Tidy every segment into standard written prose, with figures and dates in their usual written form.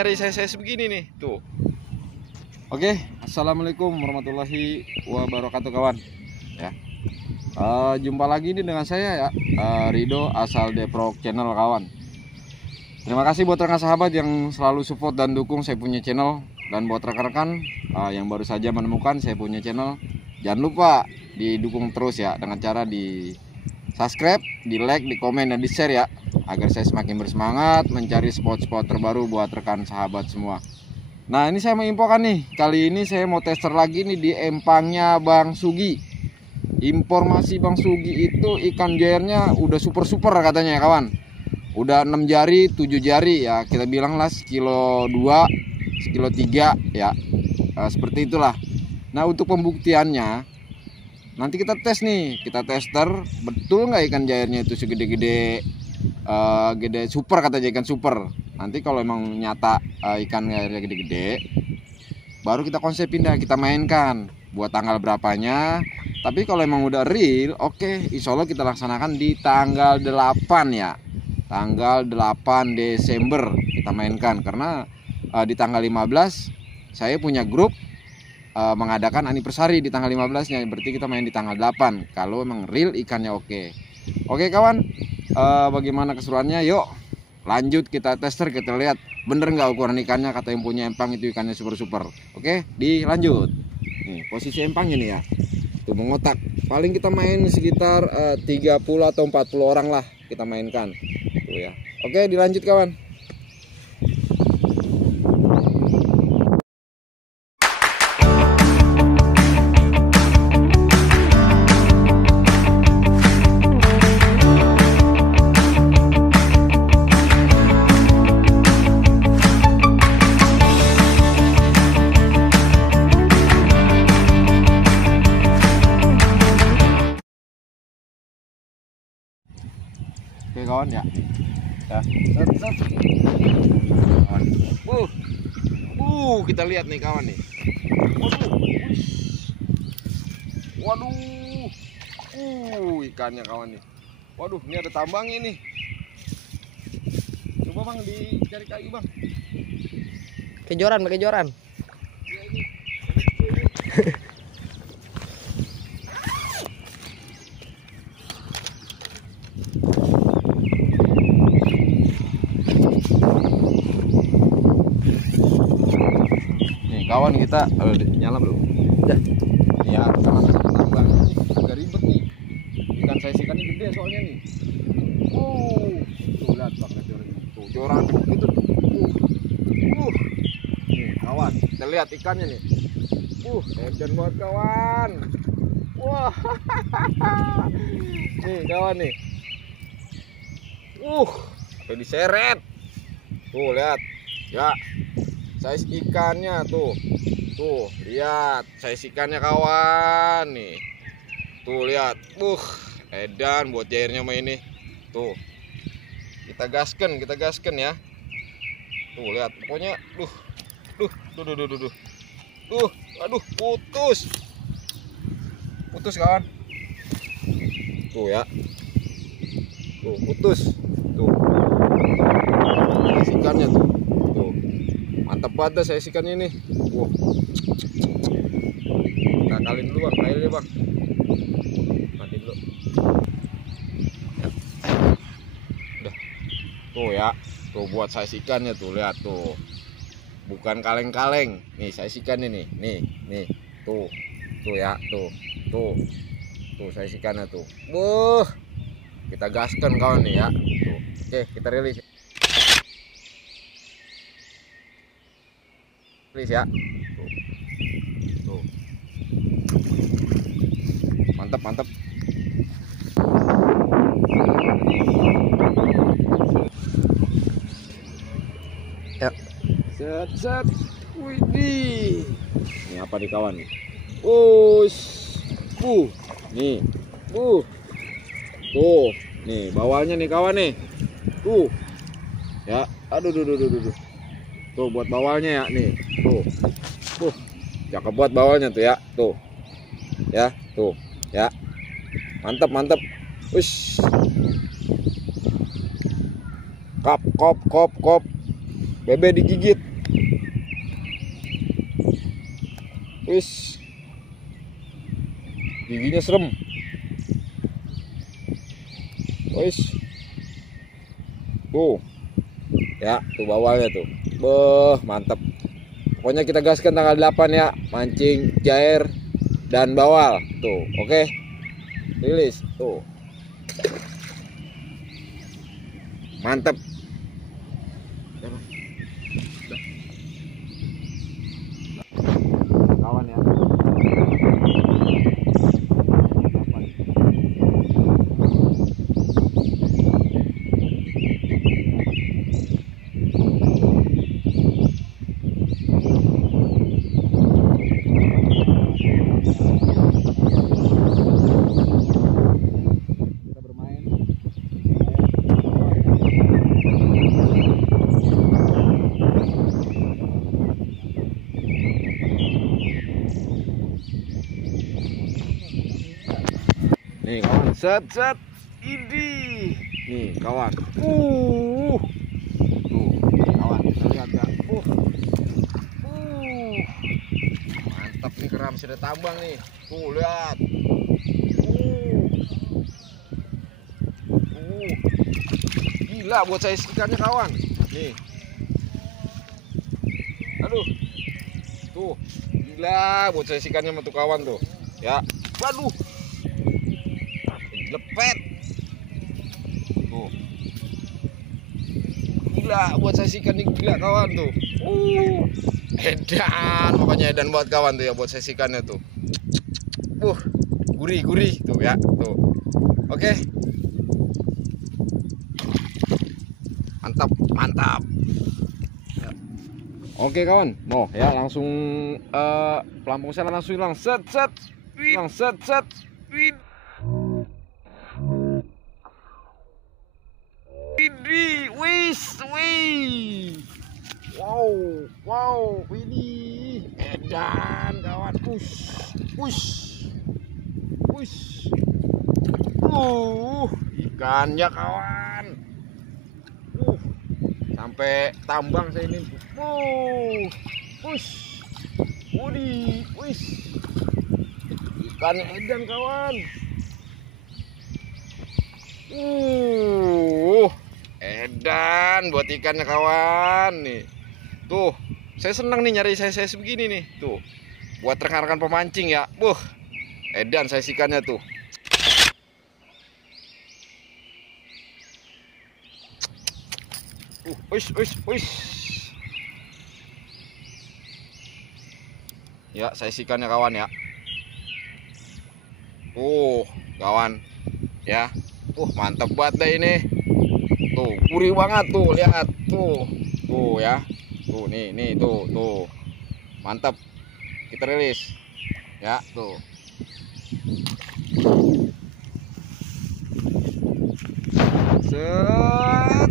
nyari size begini nih tuh. Oke, assalamualaikum warahmatullahi wabarakatuh kawan. Ya, jumpa lagi nih dengan saya ya, Rido asal Depok Channel kawan. Terima kasih buat rekan sahabat yang selalu support dan dukung saya punya channel, dan buat rekan-rekan yang baru saja menemukan saya punya channel, jangan lupa didukung terus ya dengan cara di subscribe, di like, di komen, dan di share ya, agar saya semakin bersemangat mencari spot-spot terbaru buat rekan sahabat semua. Nah, ini saya menginfokan nih, kali ini saya mau tester lagi nih di empangnya Bang Sugi. Informasi Bang Sugi itu ikan jairnya udah super-super katanya ya kawan. Udah 6 jari, 7 jari ya, kita bilang lah sekilo 2, sekilo 3 ya, seperti itulah. Nah, untuk pembuktiannya nanti kita tes nih, kita tester betul nggak ikan jairnya itu segede-gede gede super katanya, ikan super. Nanti kalau emang nyata ikan jairnya gede-gede, baru kita konsepin dah, kita mainkan buat tanggal berapanya. Tapi kalau emang udah real, oke, insya Allah kita laksanakan di tanggal 8 ya, tanggal 8 Desember kita mainkan. Karena di tanggal 15 saya punya grup mengadakan anniversary di tanggal 15-nya, berarti kita main di tanggal 8 kalau emang real ikannya oke. Oke kawan, bagaimana keseruannya? Yuk lanjut kita tester, kita lihat bener nggak ukuran ikannya kata yang punya empang itu ikannya super-super. Oke, dilanjut. Nih posisi empangnya nih ya, tuh mengotak. Paling kita main sekitar 30 atau 40 orang lah kita mainkan tuh ya. Oke, dilanjut kawan. Oke kawan ya, set. Kawan. Kita lihat nih kawan nih. Waduh, ikannya kawan nih. Waduh, ini ada tambangnya nih. Coba bang dicari kayu bang. Pakai joran. Ya, ini. Kawan kita nyala belum? Udah. Ya, kita langsung tambang. Agak ribet nih. Ikan saya ikannya gede soalnya nih. Tuh lihat bang, tuh joran itu. Nih kawan, kita lihat ikannya nih. Edan buat kawan. Wah. Nih kawan nih. Sampai diseret. Tuh lihat. Ya. Size ikannya tuh lihat size ikannya kawan nih, tuh lihat, edan buat jairnya mah ini, tuh kita gaskan ya, tuh lihat pokoknya, aduh putus kawan, tuh ya, tuh putus, tuh size ikannya tuh. Mantap banget saya ikannya nih. Kita kalin dulu bang, airnya bang. Mati dulu. Ya. Udah. Tuh ya, tuh buat saya ikannya tuh, lihat tuh. Bukan kaleng-kaleng. Nih saya ikannya nih, nih. Tuh ya, tuh saya ikannya tuh. Kita gaskan kawan nih ya. Tuh. Oke, kita rilis. Ya, tuh. Mantap. Ya. Set. Widih. Ini apa nih kawan nih? Nih. Tuh. Nih bawalnya nih kawan nih. Tuh. Ya, aduh. Tuh buat bawalnya ya nih. Tuh. Cakep buat bawalnya tuh ya. Tuh. Ya, tuh. Ya. Mantap. Ush. Kop. Bebe digigit. Wis. Giginya serem. Wis. Tuh. Ya, tuh bawalnya tuh. Beuh, mantap. Pokoknya kita gaskan tanggal 8 ya, mancing jair dan bawal. Tuh, oke. Rilis. Tuh. Mantap. Kawan ya. Kita bermain. Nih kawan, set set, ini, nih kawan, tuh, kawan, kita lihat ya, mantap nih keram sudah tambang nih, tuh lihat, gila buat saya ikannya kawan, nih, aduh, tuh, gila buat saya ikannya sama tuh kawan tuh, ya, waduh. Lepet tuh, gila buat saya sikan nih, gila kawan tuh, edan pokoknya, edan buat kawan tuh ya buat saya sikannya tuh, gurih tuh ya tuh, oke. Mantap ya. Oke kawan, mau ya langsung pelampung saya langsung hilang, set hilang, set wih, wow, ini edan kawan, push, ikannya kawan, sampai tambang saya ini, wih, ikan edan kawan, edan buat ikannya kawan nih. Tuh, saya senang nih nyari saya begini nih. Tuh, buat rekan-rekan pemancing ya. Edan saya ikannya tuh. Wis. Ya, saya ikannya kawan ya. Kawan. Ya. Mantap banget deh ini. Tuh, gurih banget tuh, lihat tuh. Tuh ya. Tuh nih tuh. Mantap. Kita rilis. Ya, tuh. Set.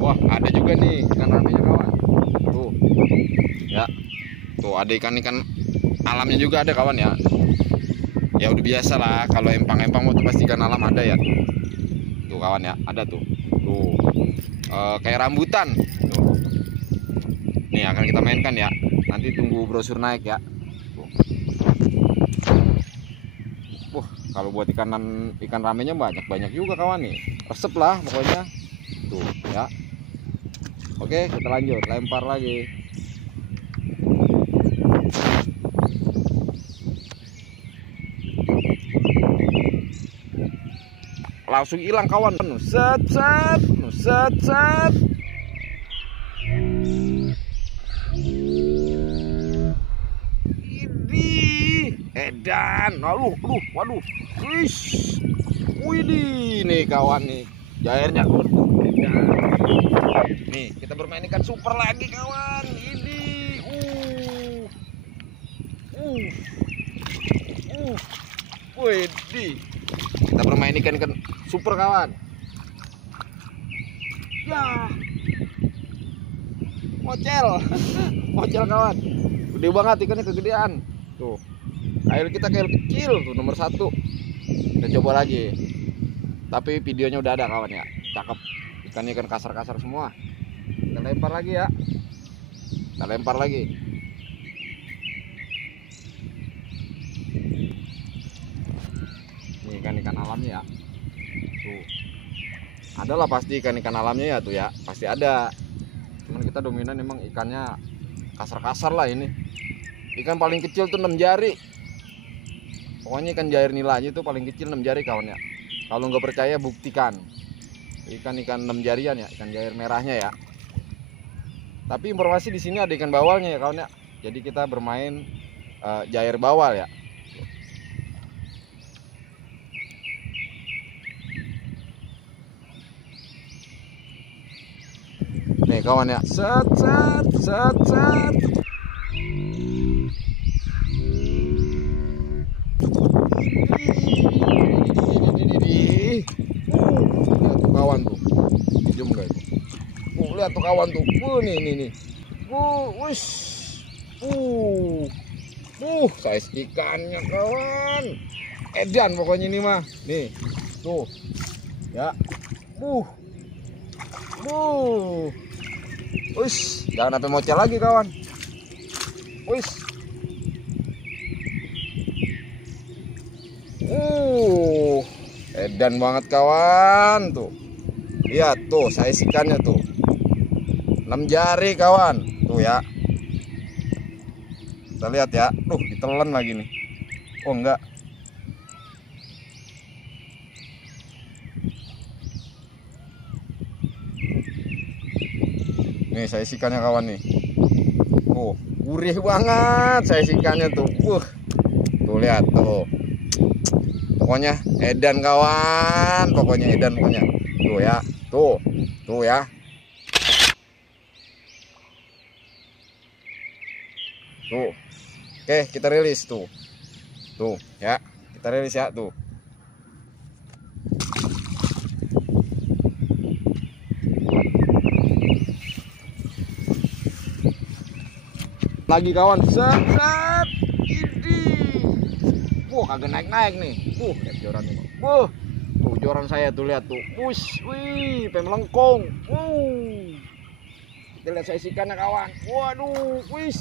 Wah, ada juga nih ikan ramenya kawan. Tuh. Ya. Tuh, ada ikan-ikan alamnya juga ada kawan ya. Ya udah biasa lah, kalau empang-empang itu pasti ikan alam ada ya. Tuh kawan ya, ada tuh. Tuh. Kayak rambutan. Tuh. Nih akan kita mainkan ya. Nanti tunggu brosur naik ya. Tuh. Kalau buat ikan ramenya banyak juga kawan nih. Resep lah pokoknya. Tuh ya. Oke, kita lanjut, lempar lagi. Langsung hilang kawan. Set. Ini edan. Waduh. Widih nih kawan nih. Jairnya kawan. Edan. Nih, kita bermain ikan super lagi kawan. Ini. Widih. Kita bermain ikan super kawan. Ya. Mocel kawan. Gede banget ikannya, kegedean. Tuh. Kail kita kail kecil tuh, nomor 1. Kita coba lagi. Tapi videonya udah ada kawan ya. Cakep. Ikannya ikan kasar-kasar semua. Kita lempar lagi ya. Kita lempar lagi. Nih ikan-ikan alamnya ya. Tuh. Adalah pasti ikan-ikan alamnya ya tuh ya. Pasti ada. Cuman kita dominan emang ikannya kasar-kasar lah ini. Ikan paling kecil tuh 6 jari. Pokoknya ikan jair nila aja tuh paling kecil 6 jari kawan ya. Kalau nggak percaya buktikan. Ikan-ikan 6 jarian ya, ikan jair merahnya ya. Tapi informasi di sini ada ikan bawalnya ya kawan ya. Jadi kita bermain jair bawal ya. Nih kawan ya, set set set set. Lihat tuh kawan tuh, jom guys. Lihat tuh kawan tuh, nih. Wush, size ikannya kawan. Edan pokoknya ini mah, nih, tuh, ya, Wush, jangan sampai mocel lagi kawan. Wush. Edan banget kawan tuh. Lihat tuh size ikannya tuh. 6 jari kawan. Tuh ya. Kita lihat ya. Tuh ditelan lagi nih. Oh enggak. Nih size ikannya kawan nih. Gurih banget size ikannya tuh. Tuh lihat tuh. Pokoknya edan kawan, pokoknya edan pokoknya. Tuh ya, tuh ya. Tuh. Oke, kita rilis tuh. Tuh ya, kita rilis ya tuh. Lagi kawan, set. Kagak naik nih. Joran ini. Tuh joran saya tuh lihat tuh. Wih, melengkung. Kita lihat saya ikannya kawan. Waduh, wis.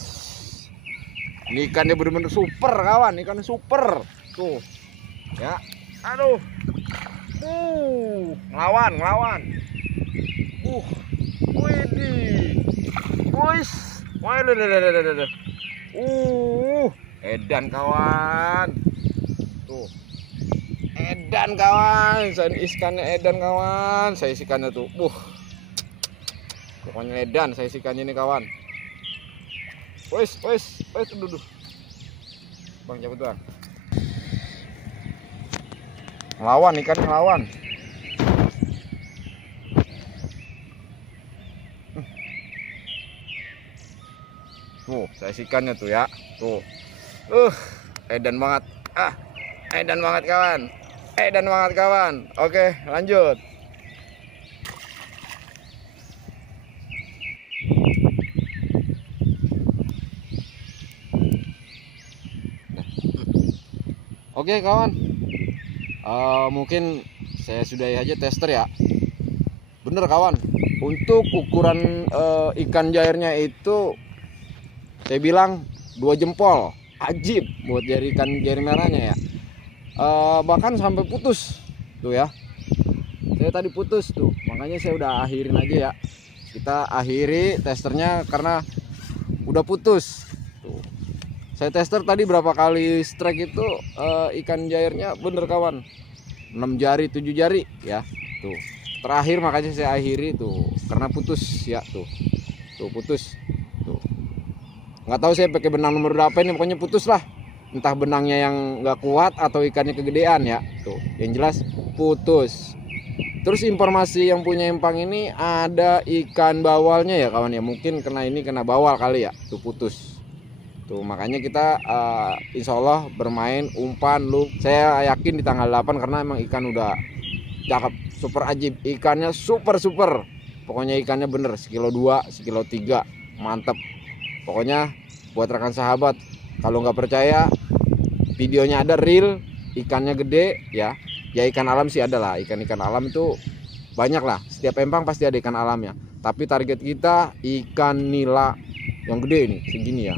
Ini ikannya bener-bener super kawan, ikannya super. Tuh. Ya. Aduh. Ngelawan. Widih. Wis. Waduh. Edan kawan. Tuh. Edan kawan, saya ikannya edan kawan, saya ikannya tuh. Pokoknya edan saya ikannya ini kawan. Wes, duduk. Bang cabut bang. Ngelawan ikan ngelawan. Tuh, saya ikannya tuh ya. Tuh. Edan banget. Edan banget kawan. Oke, lanjut. Oke kawan. Mungkin saya sudahi aja tester ya. Bener kawan. Untuk ukuran ikan jairnya itu saya bilang 2 jempol. Ajib buat jari ikan jair merahnya ya. Bahkan sampai putus tuh ya. Saya tadi putus tuh, makanya saya udah akhirin aja ya. Kita akhiri testernya karena udah putus tuh. Saya tester tadi berapa kali strike itu ikan jairnya bener kawan, 6 jari 7 jari ya tuh. Terakhir makanya saya akhiri tuh karena putus ya tuh putus tuh. Nggak tahu saya pakai benang nomor berapa ini, pokoknya putus lah. Entah benangnya yang nggak kuat atau ikannya kegedean ya tuh, yang jelas putus. Terus informasi yang punya empang ini ada ikan bawalnya ya kawan ya, mungkin kena bawal kali ya tuh, putus tuh. Makanya kita insya Allah bermain umpan loop, saya yakin di tanggal 8 karena emang ikan udah cakep, super ajib, ikannya super pokoknya ikannya bener 1,2 kilo 1,3 kilo mantep. Pokoknya buat rekan sahabat, kalau nggak percaya videonya ada real, ikannya gede ya. Ya ikan alam sih ada lah, ikan alam itu banyak lah, setiap empang pasti ada ikan alamnya. Tapi target kita ikan nila yang gede nih, segini ya.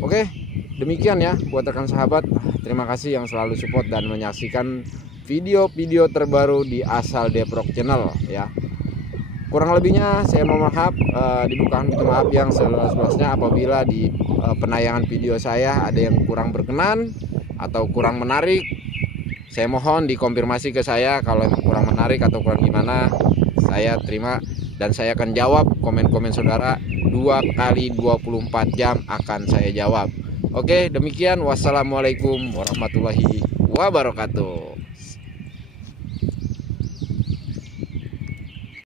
Oke, demikian ya buat rekan sahabat. Terima kasih yang selalu support dan menyaksikan video-video terbaru di Asal Deprok Channel ya. Kurang lebihnya saya mohon maaf, dibukakan pintu maaf yang seluas-luasnya apabila di penayangan video saya ada yang kurang berkenan atau kurang menarik. Saya mohon dikonfirmasi ke saya kalau kurang menarik atau kurang gimana, saya terima dan saya akan jawab komen-komen saudara 2 kali 24 jam akan saya jawab. Oke, demikian. Wassalamualaikum warahmatullahi wabarakatuh.